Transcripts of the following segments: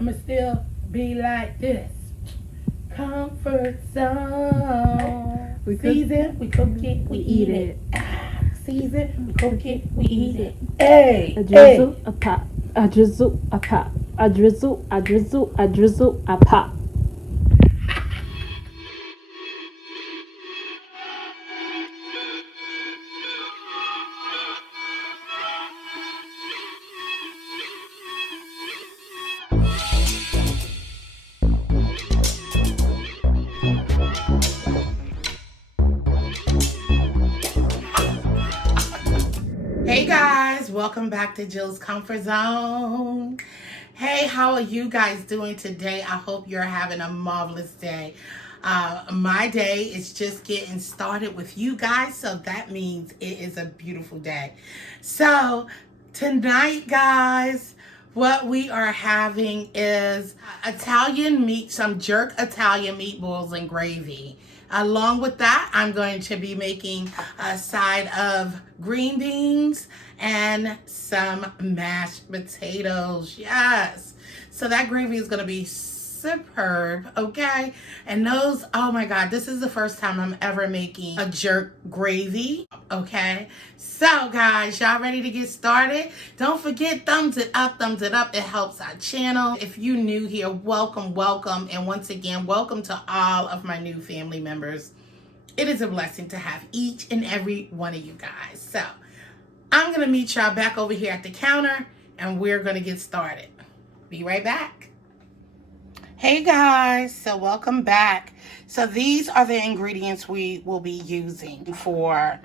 I'ma still be like this. Comfort zone. We cook, Season, we cook it, we eat it. Season, we cook it, we eat it. A Hey, drizzle, hey. a pop. A drizzle, a pop. A drizzle, a drizzle, a drizzle, a pop. Hey guys, welcome back to Jill's Comfort Zone. Hey, how are you guys doing today? I hope you're having a marvelous day. My day is just getting started with you guys, so that means it is a beautiful day. So tonight, guys, what we are having is some jerk Italian meatballs and gravy. Along with that, I'm going to be making a side of green beans and some mashed potatoes. Yes. So that gravy is going to be superb, okay? And those, oh my God, this is the first time I'm ever making a jerk gravy, okay? So guys, y'all ready to get started? Don't forget, thumbs it up, thumbs it up. It helps our channel. If you new here, welcome, welcome. And once again, welcome to all of my new family members. It is a blessing to have each and every one of you guys. So I'm gonna meet y'all back over here at the counter and we're gonna get started. Be right back. Hey guys, so welcome back. So these are the ingredients we will be using for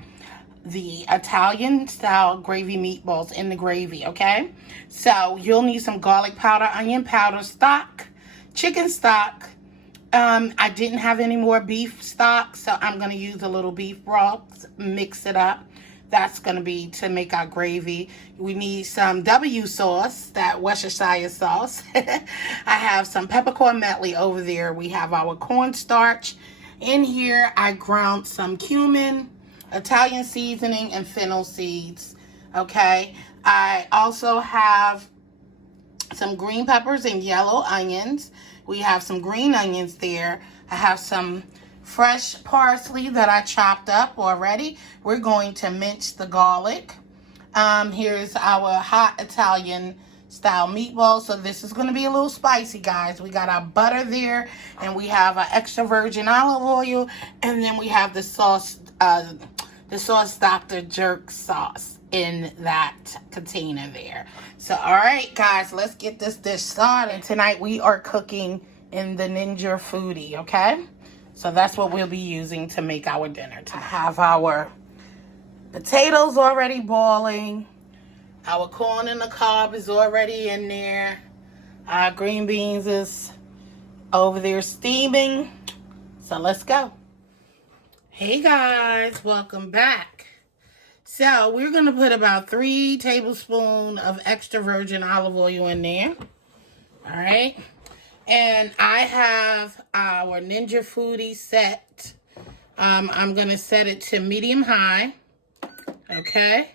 the Italian style gravy meatballs in the gravy, okay? So you'll need some garlic powder, onion powder, stock, chicken stock. I didn't have any more beef stock, so I'm gonna use a little beef broth, mix it up. That's going to be to make our gravy. We need some W sauce, that Worcestershire sauce. I have some peppercorn medley over there. We have our cornstarch. In here, I ground some cumin, Italian seasoning, and fennel seeds. Okay. I also have some green peppers and yellow onions. We have some green onions there. I have some fresh parsley that I chopped up already. We're going to mince the garlic. Here's our hot Italian style meatball. So this is going to be a little spicy, guys. We got our butter there, and we have our extra virgin olive oil, and then we have the sauce Dr. Jerk sauce in that container there. So all right, guys, let's get this dish started. Tonight we are cooking in the Ninja Foodie, okay? So that's what we'll be using to make our dinner tonight. I have our potatoes already boiling. Our corn and the cob is already in there. Our green beans is over there steaming. So let's go. Hey guys, welcome back. So we're going to put about 3 tablespoons of extra virgin olive oil in there. All right. And I have our Ninja Foodie set. I'm going to set it to medium high. Okay.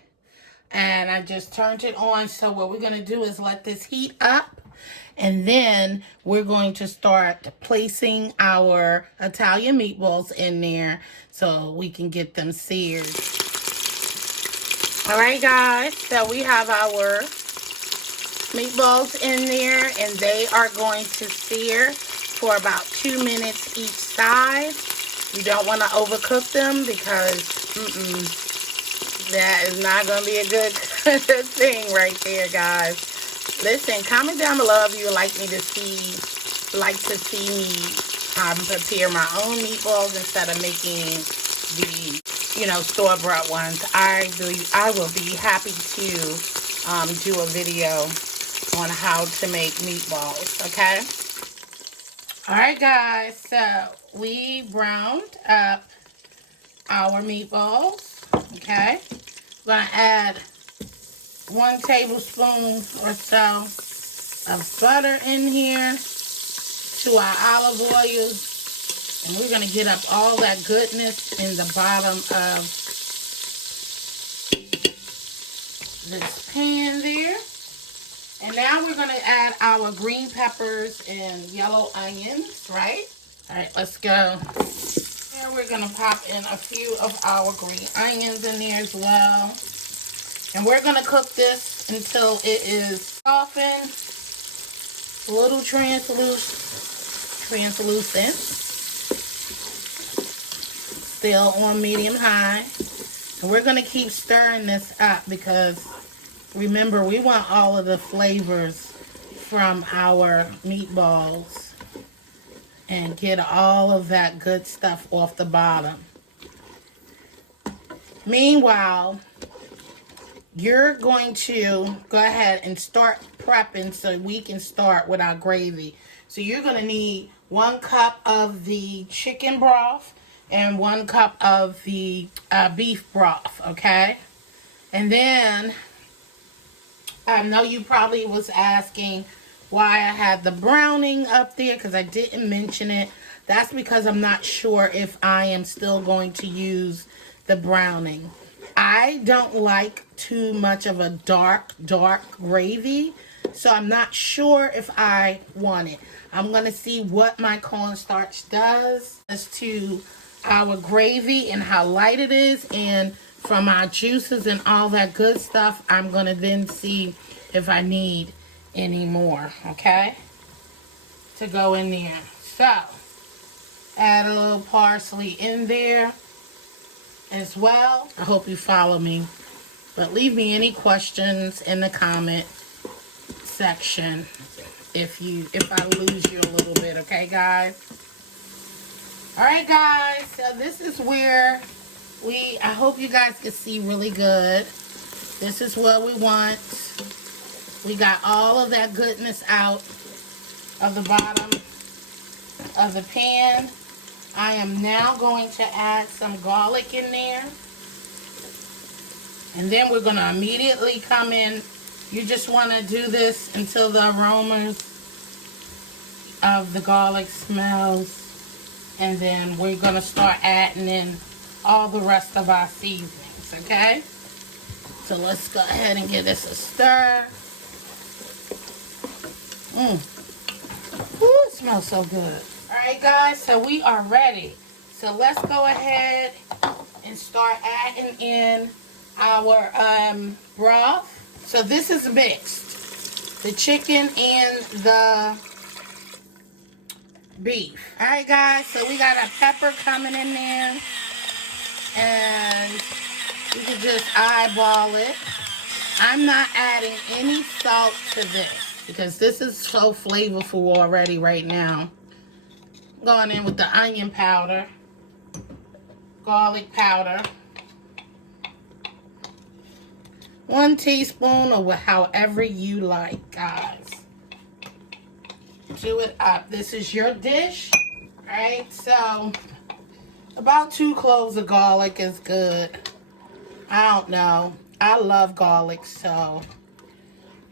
And I just turned it on. So what we're going to do is let this heat up. And then we're going to start placing our Italian meatballs in there so we can get them seared. All right, guys. So we have our meatballs in there, and they are going to sear for about 2 minutes each side. You don't want to overcook them because that is not going to be a good thing right there, guys. Listen, comment down below if you would like to see me prepare my own meatballs instead of making the store-bought ones. I will be happy to do a video on how to make meatballs, okay? All right, guys, so we browned up our meatballs, okay? We're gonna add 1 tablespoon or so of butter in here to our olive oil, and we're gonna get up all that goodness in the bottom of this pan there. And now we're gonna add our green peppers and yellow onions, right? All right, let's go. And we're gonna pop in a few of our green onions in there as well. And we're gonna cook this until it is softened, a little translucent, still on medium high. And we're gonna keep stirring this up because remember, we want all of the flavors from our meatballs and get all of that good stuff off the bottom. Meanwhile, you're going to go ahead and start prepping so we can start with our gravy. So you're going to need 1 cup of the chicken broth and 1 cup of the beef broth, okay? And then I know you probably was asking why I had the browning up there because I didn't mention it. That's because I'm not sure if I am still going to use the browning. I don't like too much of a dark gravy, so I'm not sure if I want it. I'm going to see what my cornstarch does as to our gravy and how light it is, and from our juices and all that good stuff, I'm going to then see if I need any more, okay, to go in there. So, add a little parsley in there as well. I hope you follow me. But leave me any questions in the comment section if I lose you a little bit, okay, guys? Alright, guys, so this is where I hope you guys can see really good. This is what we want. We got all of that goodness out of the bottom of the pan. I am now going to add some garlic in there. And then we're going to immediately come in. You just want to do this until the aromas of the garlic smells. And then we're going to start adding in all the rest of our seasonings, okay? So let's go ahead and give this a stir. Ooh, it smells so good. Alright, guys, so we are ready. So let's go ahead and start adding in our broth. So this is mixed, the chicken and the beef. Alright, guys, so we got a pepper coming in there, and you can just eyeball it. I'm not adding any salt to this because this is so flavorful already right now. Going in with the onion powder, garlic powder, 1 teaspoon or however you like, guys. Do it up. This is your dish, right? So about 2 cloves of garlic is good. I don't know. I love garlic, so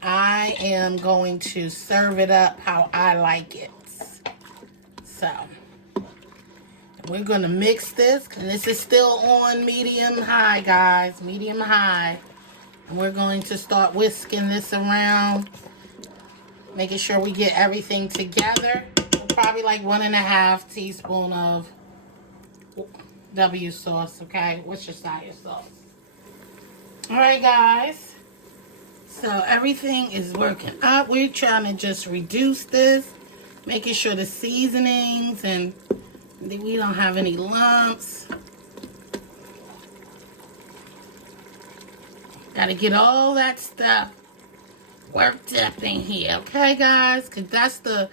I am going to serve it up how I like it. So we're going to mix this, and this is still on medium high, guys, medium high. And we're going to start whisking this around, making sure we get everything together. Probably like 1.5 teaspoon of W sauce, okay? Worcestershire sauce. All right, guys. So everything is working up. We're trying to just reduce this, making sure the seasonings and we don't have any lumps. Got to get all that stuff worked up in here, okay, guys? Because that's the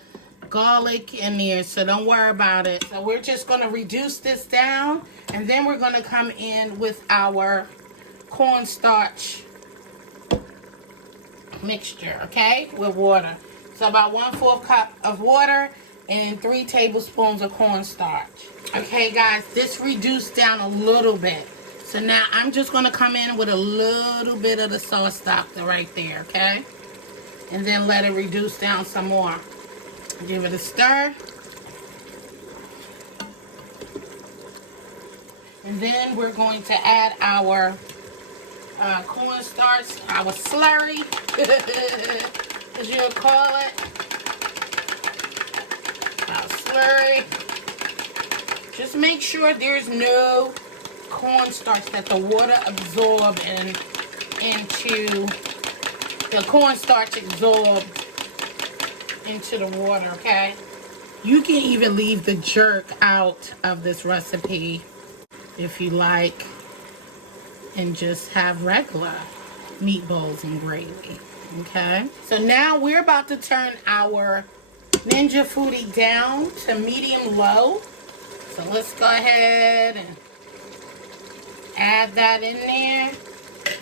garlic in there, so don't worry about it. So we're just going to reduce this down, and then we're going to come in with our cornstarch mixture, okay, with water. So about 1/4 cup of water and 3 tablespoons of cornstarch. Okay, guys, this reduced down a little bit. So now I'm just going to come in with a little bit of the sauce stock right there, okay? And then let it reduce down some more. Give it a stir. And then we're going to add our cornstarch, our slurry. as you'll call it. About slurry. Just make sure there's no cornstarch, that the water absorbs into the cornstarch absorbs into the water, okay? You can even leave the jerk out of this recipe if you like, and just have regular meatballs and gravy, okay? So now we're about to turn our Ninja Foodie down to medium-low. So let's go ahead and add that in there.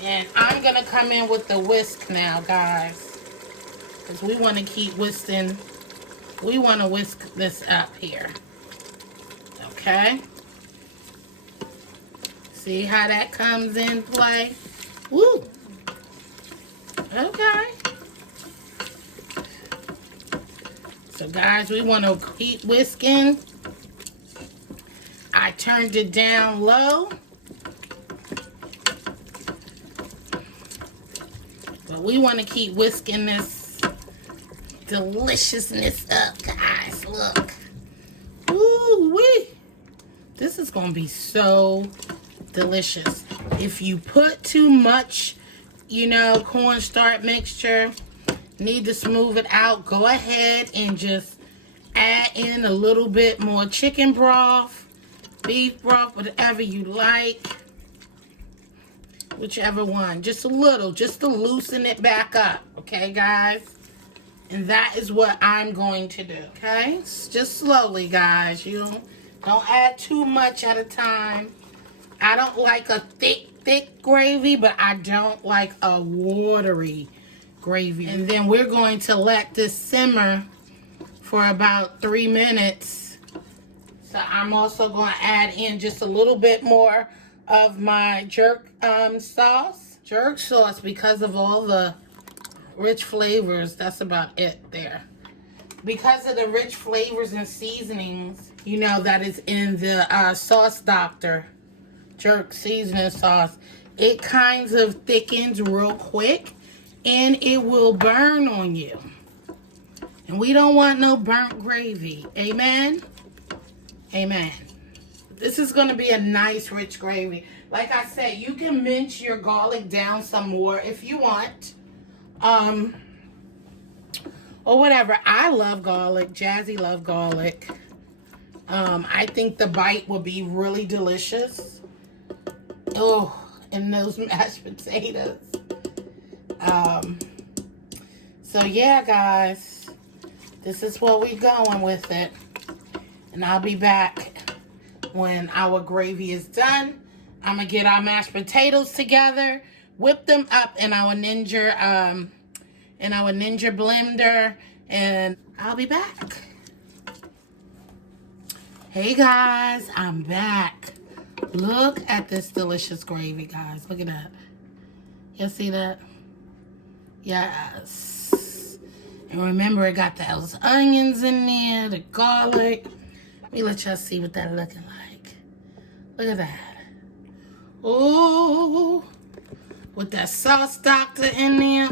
And I'm going to come in with the whisk now, guys, because we want to keep whisking. We want to whisk this up here. Okay? See how that comes in play? Woo! Okay. So, guys, we want to keep whisking. I turned it down low. But we want to keep whisking this deliciousness up, guys. Look. Woo-wee. This is going to be so delicious. If you put too much, you know, cornstarch mixture, need to smooth it out, go ahead and just add in a little bit more chicken broth, beef broth, whatever you like. Whichever one. Just a little, just to loosen it back up. Okay, guys? And that is what I'm going to do. Okay? Just slowly, guys. You don't add too much at a time. I don't like a thick gravy, but I don't like a watery gravy. And then we're going to let this simmer for about 3 minutes. So I'm also going to add in just a little bit more of my jerk sauce. Jerk sauce, because of all the rich flavors, that's about it there. Because of the rich flavors and seasonings, you know, that is in the Sauce Doctor jerk seasoning sauce, it kinds of thickens real quick and it will burn on you. And we don't want no burnt gravy. Amen? Amen. This is going to be a nice rich gravy. Like I said, you can mince your garlic down some more if you want. Or whatever. I love garlic. Jazzy love garlic. I think the bite will be really delicious. Oh, and those mashed potatoes. So yeah, guys. This is what we're going with it. And I'll be back when our gravy is done. I'm going to get our mashed potatoes together, whip them up in our Ninja blender, and I'll be back. Hey guys, I'm back. Look at this delicious gravy, guys. Look at that. Y'all see that? Yes. And remember, it got those onions in there, the garlic. Let me let y'all see what that looking like. Look at that. Ooh, with that Sauce Doctor in there.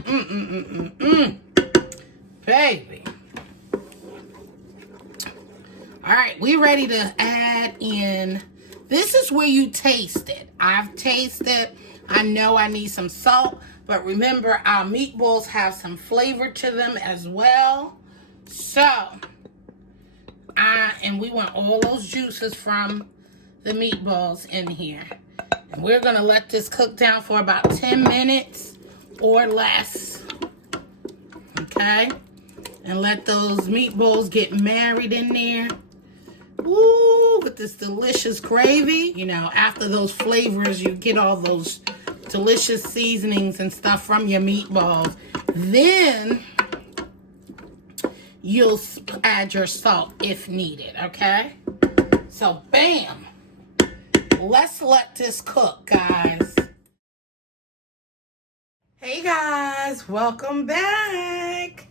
Baby. All right, we ready to add in. This is where you taste it. I've tasted. I know I need some salt, but remember our meatballs have some flavor to them as well. So, and we want all those juices from the meatballs in here. And we're going to let this cook down for about 10 minutes or less. Okay? And let those meatballs get married in there. Ooh, with this delicious gravy. You know, after those flavors, you get all those delicious seasonings and stuff from your meatballs. Then you'll add your salt if needed, okay? So, bam. Let's let this cook, guys. Hey, guys. Welcome back.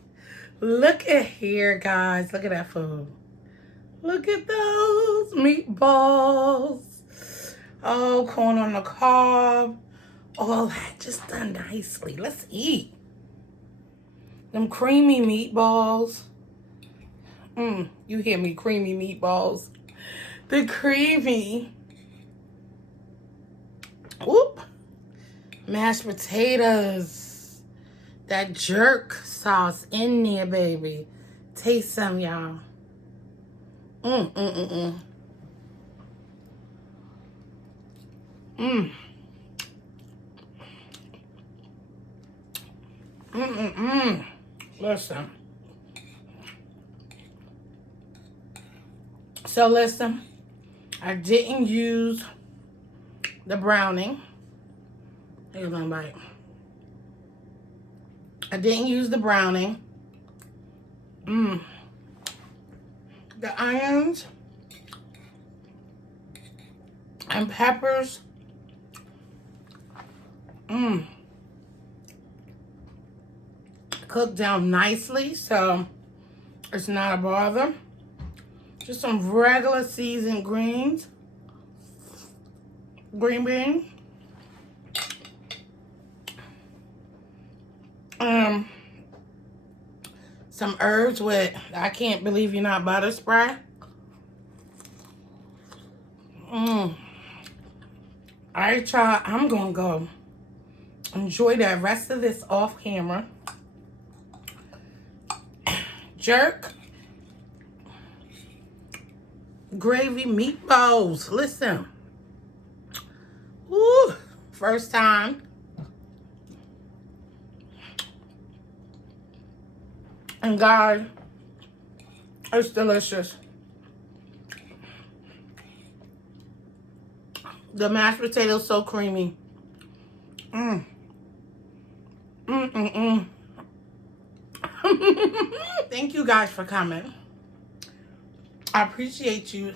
Look at here, guys. Look at that food. Look at those meatballs. Oh, corn on the cob. All that just done nicely. Let's eat. Them creamy meatballs. You hear me, creamy meatballs. The creamy. Whoop. Mashed potatoes. That jerk sauce in there, baby. Taste some, y'all. Listen. So listen, I didn't use the browning. Here's one bite. I didn't use the browning. The onions and peppers. Cooked down nicely, so it's not a bother. Just some regular seasoned greens. Green bean. Some herbs with, I can't believe you're not butter spray. Alright, y'all, I'm gonna go enjoy the rest of this off camera. Jerk gravy meatballs. Listen. Woo, first time. And God, it's delicious. The mashed potatoes so creamy. Thank you guys for coming. I appreciate you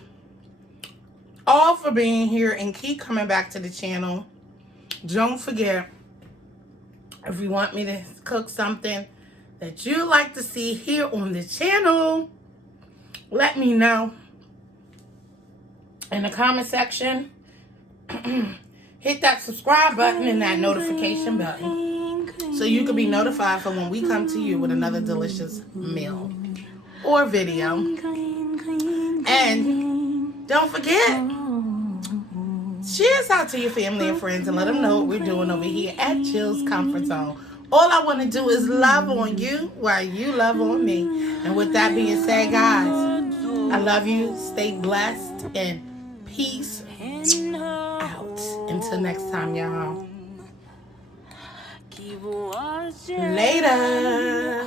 all for being here and keep coming back to the channel. Don't forget, if you want me to cook something that you like to see here on the channel, let me know in the comment section. Hit that subscribe button and that notification button so you can be notified for when we come to you with another delicious meal or video. And don't forget, share us out to your family and friends and let them know what we're doing over here at Jill's Comfort Zone. All I want to do is love on you while you love on me. And with that being said, guys, I love you. Stay blessed and peace out. Until next time, y'all. Later.